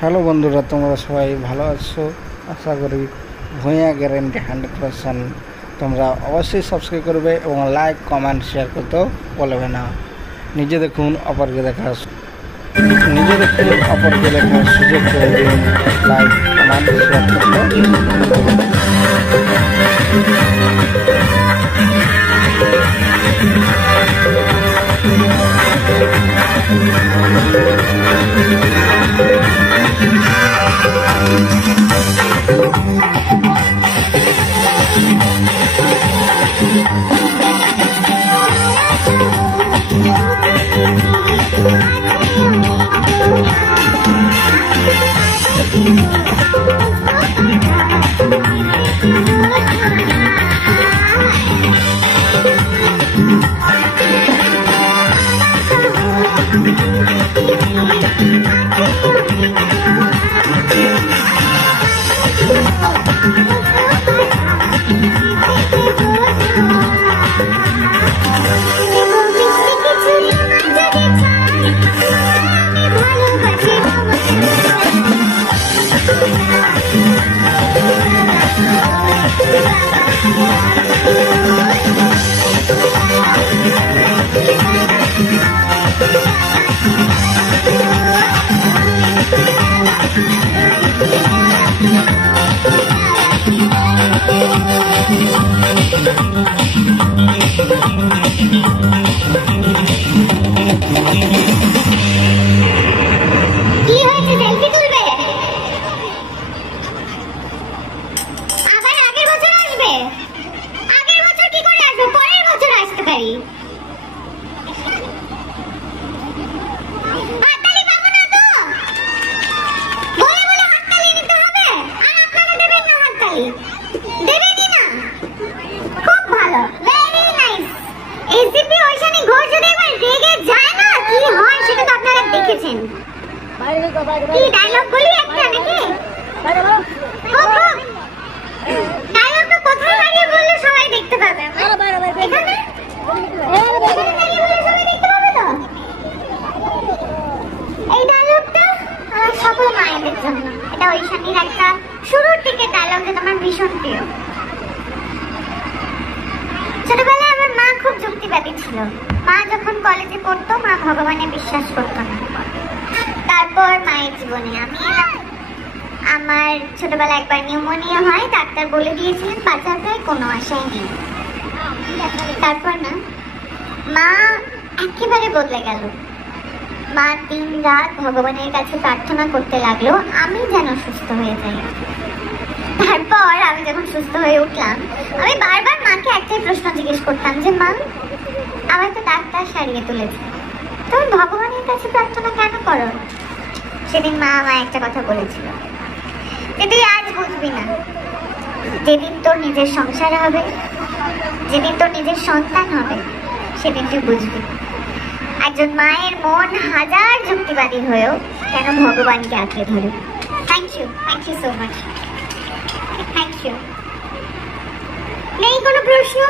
Hello বন্ধুরা, তোমরা সবাই ভালো আছো আশা করি। ভূঁইয়া গ্যারেন্টি 100%। তোমরা অবশ্যই সাবস্ক্রাইব করবে এবং লাইক কমেন্ট শেয়ার করতেও বলবে না। নিজে দেখুন অপরকে দেখার সুযোগ করে দিন। লাইক কমেন্ট শেয়ার করতে শুরুর দিকে ডায়লগ যেটা আমার ভীষণ প্রিয়। ছোটবেলায় আমার মা খুব যুক্তিবাদী ছিল। মা যখন কলেজে পড়তো, মা ভগবানে বিশ্বাস করতো না। তারপর মায়ের জীবনে আমি এলাম। আমার ছোটবেলায় একবার নিউমোনিয়া হয়, ডাক্তার বলে দিয়েছিলেন বাঁচার প্রায় কোনো আশাই নেই। তারপর না, মা একেবারে বদলে গেল। মা দিন রাত ভগবানের কাছে প্রার্থনা করতে লাগলো আমি যেন সুস্থ হয়ে যাই। তারপর আমি যখন সুস্থ হয়ে উঠলাম, আমি বারবার মাকে একটাই প্রশ্ন জিজ্ঞেস করতাম যে মা, আমার তো ডাক্তার সারিয়ে তুলেছে, তুমি ভগবানের কাছে প্রার্থনা কেন করো? সেদিন মা আমায় একটা কথা বলেছিল যে তুই আজ বুঝবি না, যেদিন তোর নিজের সংসার হবে, যেদিন তোর নিজের সন্তান হবে, সেদিন তুই বুঝবি একজন মায়ের মন হাজার যুক্তিবাদী হয়েও কেন ভগবানকে আঁকড়ে ধরে। Thank you so much. Thank you. নেই কোনো প্রশ্ন?